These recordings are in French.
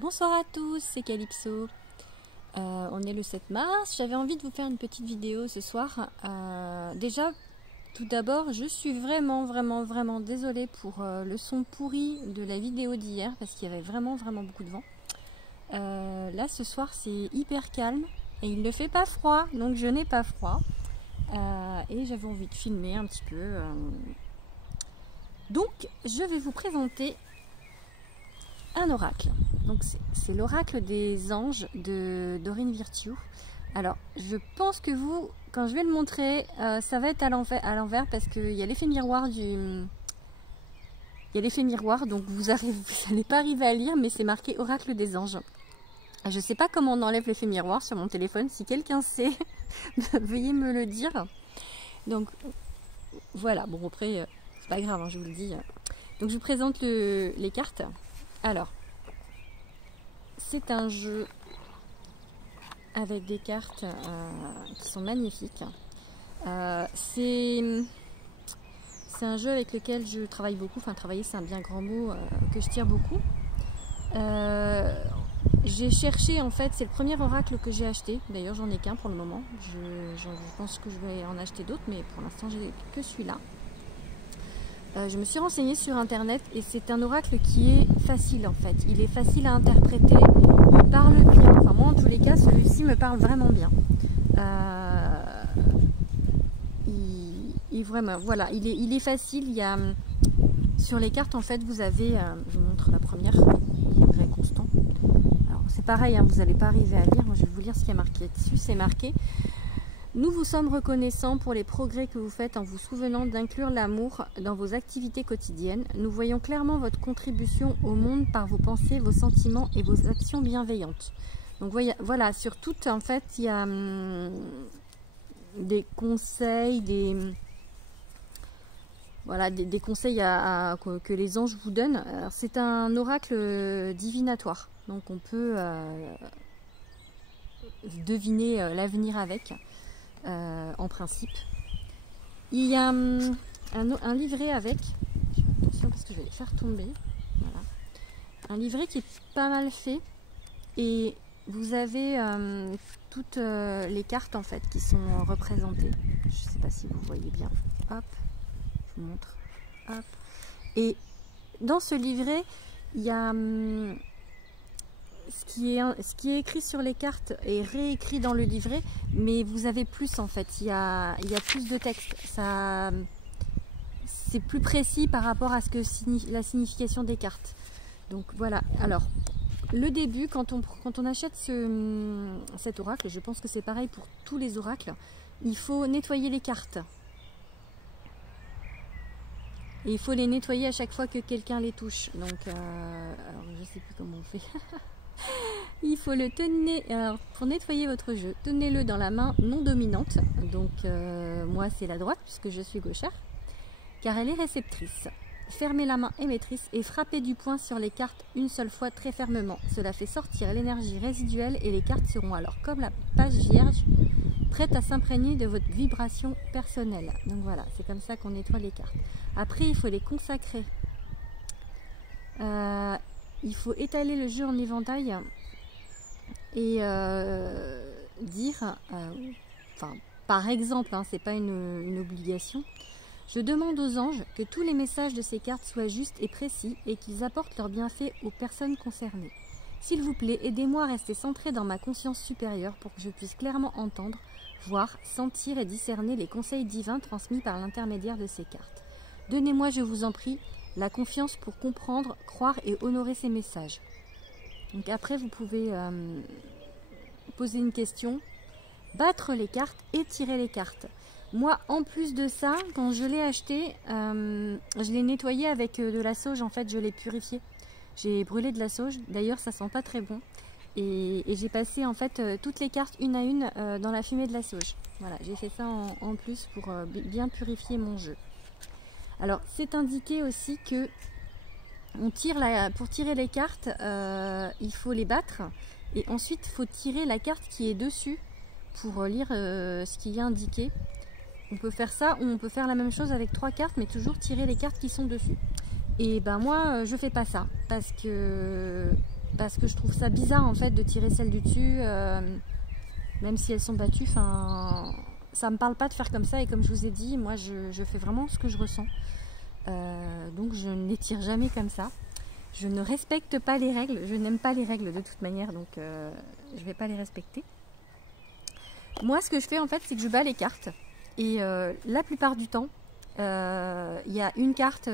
Bonsoir à tous, c'est Calypso. On est le 7 mars. J'avais envie de vous faire une petite vidéo ce soir. Déjà, tout d'abord, je suis vraiment désolée pour le son pourri de la vidéo d'hier parce qu'il y avait vraiment beaucoup de vent. Là, ce soir, c'est hyper calme et il ne fait pas froid, donc je n'ai pas froid. Et j'avais envie de filmer un petit peu. Donc, je vais vous présenter un oracle. Donc c'est l'oracle des anges de Dorine Virtue. Alors je pense que vous, quand je vais le montrer, ça va être à l'envers parce qu'il y a l'effet miroir donc vous n'allez pas arriver à lire, mais c'est marqué oracle des anges. Je ne sais pas comment on enlève l'effet miroir sur mon téléphone. Si quelqu'un sait, veuillez me le dire. Donc voilà, bon après c'est pas grave, hein, je vous le dis. Donc je vous présente les cartes. Alors, c'est un jeu avec des cartes qui sont magnifiques. C'est un jeu avec lequel je travaille beaucoup. Enfin, travailler, c'est un bien grand mot que je tire beaucoup. J'ai cherché, en fait, c'est le premier oracle que j'ai acheté. D'ailleurs, j'en ai qu'un pour le moment. Je pense que je vais en acheter d'autres, mais pour l'instant, j'ai que celui-là. Je me suis renseignée sur internet et c'est un oracle qui est facile en fait. Il est facile à interpréter, il parle bien. Enfin moi en tous les cas celui-ci me parle vraiment bien. Vraiment, voilà, il est facile. Il y a, sur les cartes en fait vous avez, je vous montre la première, livret constant. Alors c'est pareil, hein, vous n'allez pas arriver à lire, moi je vais vous lire ce qui est marqué dessus. C'est marqué: nous vous sommes reconnaissants pour les progrès que vous faites en vous souvenant d'inclure l'amour dans vos activités quotidiennes. Nous voyons clairement votre contribution au monde par vos pensées, vos sentiments et vos actions bienveillantes. Donc voilà, sur tout en fait, il y a des conseils, des conseils que les anges vous donnent. C'est un oracle divinatoire, donc on peut deviner l'avenir avec. En principe, il y a un livret avec, attention parce que je vais les faire tomber, voilà. Un livret qui est pas mal fait et vous avez toutes les cartes en fait qui sont représentées. Je sais pas si vous voyez bien, hop, je vous montre, hop. Et dans ce livret il y a ce qui est écrit sur les cartes est réécrit dans le livret, mais vous avez plus en fait, il y a plus de texte, c'est plus précis par rapport à ce que la signification des cartes. Donc voilà, alors le début, quand on achète cet oracle, je pense que c'est pareil pour tous les oracles, il faut nettoyer les cartes. Et il faut les nettoyer à chaque fois que quelqu'un les touche. Donc, alors je sais plus comment on fait. Il faut le tenir, alors pour nettoyer votre jeu, tenez-le dans la main non dominante, donc moi c'est la droite puisque je suis gauchère, car elle est réceptrice. Fermez la main émettrice et frappez du poing sur les cartes une seule fois très fermement. Cela fait sortir l'énergie résiduelle et les cartes seront alors comme la page vierge, prête à s'imprégner de votre vibration personnelle. Donc voilà, c'est comme ça qu'on nettoie les cartes. Après il faut les consacrer. Il faut étaler le jeu en éventail et dire, enfin par exemple, hein, c'est pas une obligation, je demande aux anges que tous les messages de ces cartes soient justes et précis et qu'ils apportent leurs bienfaits aux personnes concernées. S'il vous plaît, aidez-moi à rester centré dans ma conscience supérieure pour que je puisse clairement entendre, voir, sentir et discerner les conseils divins transmis par l'intermédiaire de ces cartes. Donnez-moi, je vous en prie, la confiance pour comprendre, croire et honorer ces messages. Donc après, vous pouvez poser une question, battre les cartes et tirer les cartes. Moi, en plus de ça, quand je l'ai acheté, je l'ai nettoyé avec de la sauge. En fait, je l'ai purifié. J'ai brûlé de la sauge. D'ailleurs, ça sent pas très bon. Et j'ai passé en fait toutes les cartes une à une dans la fumée de la sauge. Voilà, j'ai fait ça en plus pour bien purifier mon jeu. Alors, c'est indiqué aussi que pour tirer les cartes, il faut les battre et ensuite il faut tirer la carte qui est dessus pour lire ce qui est indiqué. On peut faire ça ou on peut faire la même chose avec 3 cartes mais toujours tirer les cartes qui sont dessus. Et ben moi je fais pas ça parce que parce que je trouve ça bizarre en fait de tirer celles du dessus, même si elles sont battues. Enfin, ça me parle pas de faire comme ça, et comme je vous ai dit, moi je fais vraiment ce que je ressens. Donc je ne les tire jamais comme ça. Je ne respecte pas les règles, je n'aime pas les règles de toute manière, donc je vais pas les respecter. Moi, ce que je fais en fait, c'est que je bats les cartes, et la plupart du temps, il y a une carte,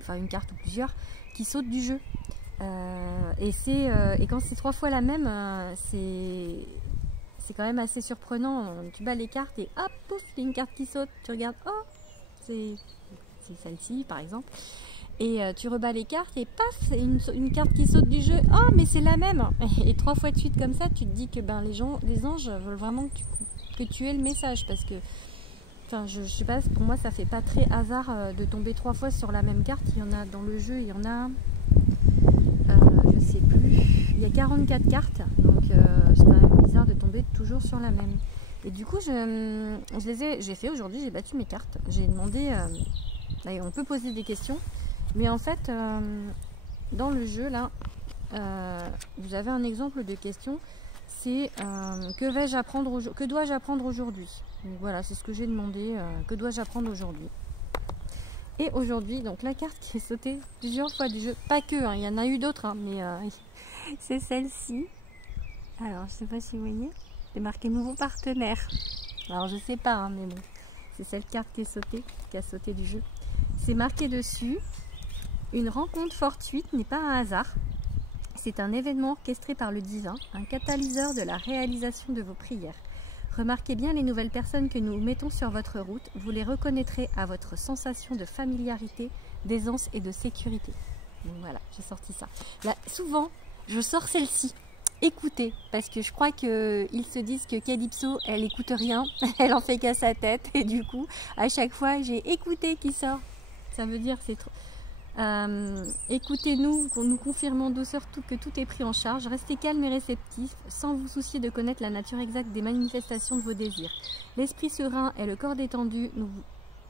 enfin une carte ou plusieurs, qui sautent du jeu. Et quand c'est 3 fois la même, c'est quand même assez surprenant. Tu bats les cartes et hop, pouf, il y a une carte qui saute. Tu regardes, oh, c'est celle-ci par exemple. Et tu rebats les cartes et paf, c'est une carte qui saute du jeu. Oh, mais c'est la même. Et 3 fois de suite comme ça, tu te dis que les anges veulent vraiment que tu aies le message, parce que, enfin, je sais pas, pour moi ça fait pas très hasard de tomber 3 fois sur la même carte. Il y en a dans le jeu, il y en a, je sais plus, il y a 44 cartes, donc c'est quand même bizarre de tomber toujours sur la même. Et du coup, j'ai fait aujourd'hui, j'ai battu mes cartes. J'ai demandé, on peut poser des questions. Mais en fait, dans le jeu, là, vous avez un exemple de question. C'est que dois-je apprendre aujourd'hui? Donc voilà, c'est ce que j'ai demandé. Que dois-je apprendre aujourd'hui? Et aujourd'hui, donc la carte qui est sautée plusieurs fois du jeu, pas que, hein, il y en a eu d'autres, hein, mais c'est celle-ci. Alors, je sais pas si vous voyez, c'est marqué nouveau partenaire. Alors, je sais pas, hein, mais bon, c'est cette carte qui a sauté du jeu. C'est marqué dessus. Une rencontre fortuite n'est pas un hasard, c'est un événement orchestré par le divin, un catalyseur de la réalisation de vos prières. Remarquez bien les nouvelles personnes que nous mettons sur votre route, vous les reconnaîtrez à votre sensation de familiarité, d'aisance et de sécurité. Donc voilà, j'ai sorti ça. Là, souvent, je sors celle-ci. Écoutez, parce que je crois qu'ils se disent que Calypso, elle écoute rien, elle en fait qu'à sa tête, et du coup, à chaque fois, j'ai écouté qui sort. Ça veut dire c'est trop... écoutez-nous, nous confirmons en douceur que tout est pris en charge. Restez calme et réceptif, sans vous soucier de connaître la nature exacte des manifestations de vos désirs. L'esprit serein et le corps détendu,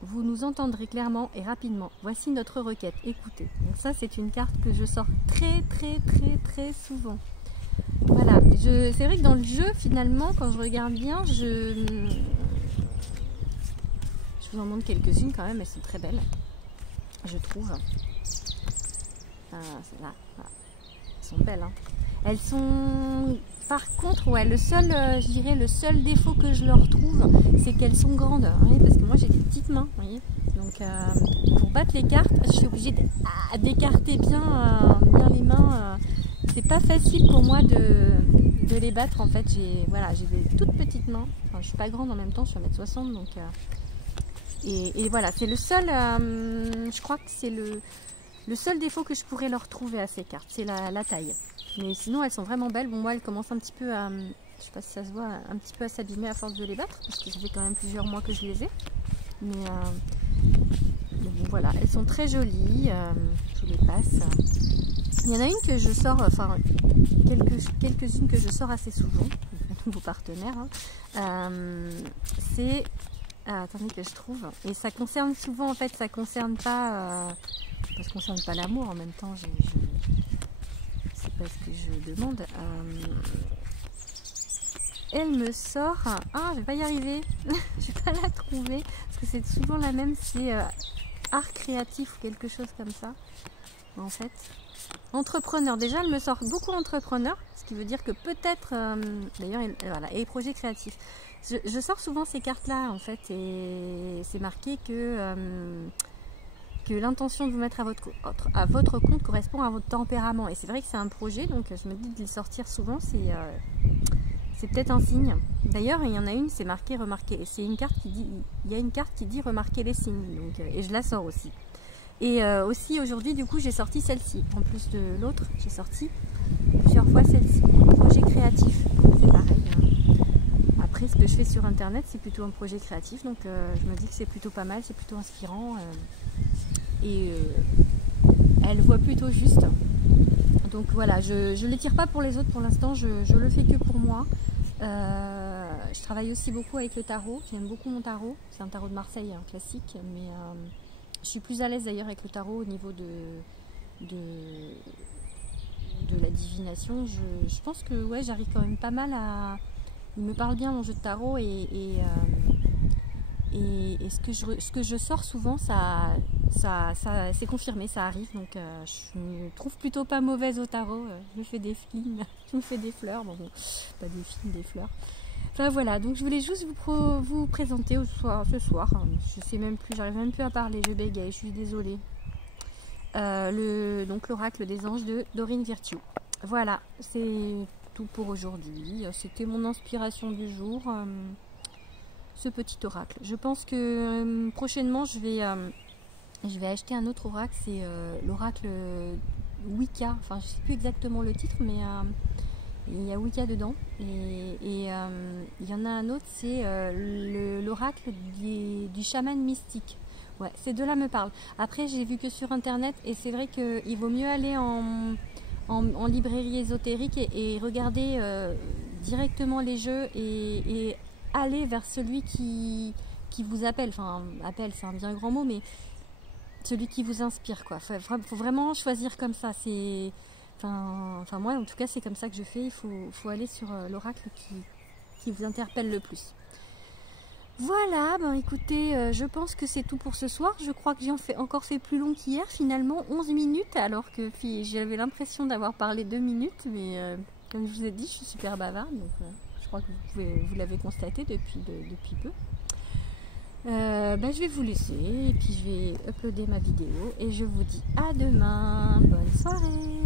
vous nous entendrez clairement et rapidement. Voici notre requête, écoutez. Donc ça, c'est une carte que je sors très souvent. Voilà, c'est vrai que dans le jeu, finalement, quand je regarde bien, je vous en montre quelques-unes quand même, elles sont très belles, je trouve. Là, voilà. Elles sont belles, hein. Elles sont, par contre, ouais, je dirais le seul défaut que je leur trouve, c'est qu'elles sont grandes, hein, parce que moi j'ai des petites mains, vous voyez. Donc pour battre les cartes, je suis obligée d'écarter bien les mains. C'est pas facile pour moi de les battre, en fait. J'ai des toutes petites mains. Enfin, je suis pas grande en même temps, je suis 1m60, donc et voilà, c'est le seul, je crois que c'est le seul défaut que je pourrais leur trouver à ces cartes, c'est la taille. Mais sinon, elles sont vraiment belles. Bon, moi, elles commencent un petit peu à, je sais pas si ça se voit, un petit peu à s'abîmer à force de les battre, parce que ça fait quand même plusieurs mois que je les ai. Mais bon, voilà, elles sont très jolies. Je vous les passe. Il y en a une que je sors, enfin, quelques-unes que je sors assez souvent, vos partenaires. Hein. C'est... attendez que je trouve. Et ça concerne souvent, en fait, ça concerne pas... ça ne concerne pas l'amour en même temps, c'est pas ce que je demande. Elle me sort... Ah, je vais pas y arriver. Je vais pas la trouver. Parce que c'est souvent la même, c'est art créatif ou quelque chose comme ça. En fait. Entrepreneur. Déjà, elle me sort beaucoup entrepreneur. Ce qui veut dire que peut-être... D'ailleurs, voilà. Et projet créatif. Je sors souvent ces cartes-là, en fait. Et c'est marqué que l'intention de vous mettre à votre compte correspond à votre tempérament. Et c'est vrai que c'est un projet, donc je me dis de les sortir souvent, c'est peut-être un signe. D'ailleurs, il y en a une, c'est marqué remarquer. C'est une carte qui dit, il y a une carte qui dit remarquer les signes, donc, et je la sors aussi. Et aussi aujourd'hui, du coup, j'ai sorti celle-ci. En plus de l'autre, j'ai sorti plusieurs fois celle-ci. Projet créatif, c'est pareil. Après, ce que je fais sur internet, c'est plutôt un projet créatif, donc je me dis que c'est plutôt pas mal, c'est plutôt inspirant. Et elle voit plutôt juste. Donc voilà, je ne les tire pas pour les autres pour l'instant, je le fais que pour moi. Je travaille aussi beaucoup avec le tarot, j'aime beaucoup mon tarot. C'est un tarot de Marseille, hein, classique, mais je suis plus à l'aise d'ailleurs avec le tarot au niveau de divination, je pense que ouais, j'arrive quand même pas mal à... Il me parle bien mon jeu de tarot et ce que je sors souvent, c'est confirmé, ça arrive. Donc je me trouve plutôt pas mauvaise au tarot. Je me fais des films, je me fais des fleurs. Bon, pas des films, des fleurs. Enfin voilà, donc je voulais juste vous présenter ce soir. Je sais même plus, j'arrive même plus à parler, je bégaye, je suis désolée. Donc l'oracle des anges de Dorine Virtue. Voilà, c'est tout pour aujourd'hui. C'était mon inspiration du jour. Ce petit oracle. Je pense que prochainement je vais acheter un autre oracle, c'est l'oracle Wicca, enfin je sais plus exactement le titre, mais il y a Wicca dedans, et il y en a un autre, c'est l'oracle du chaman mystique. Ouais, ces deux-là me parlent. Après j'ai vu que sur internet, et c'est vrai qu'il vaut mieux aller en librairie ésotérique et regarder directement les jeux et aller vers celui qui vous appelle, enfin appelle c'est un bien grand mot, mais celui qui vous inspire quoi. Faut vraiment choisir comme ça. C'est, enfin moi en tout cas c'est comme ça que je fais. Il faut aller sur l'oracle qui vous interpelle le plus. Voilà, ben écoutez, je pense que c'est tout pour ce soir. Je crois que j'ai encore fait plus long qu'hier, finalement 11 minutes, alors que puis j'avais l'impression d'avoir parlé 2 minutes, mais comme je vous ai dit, je suis super bavarde, donc je crois que vous l'avez constaté depuis peu. Je vais vous laisser et puis je vais uploader ma vidéo et je vous dis à demain. Bonne soirée.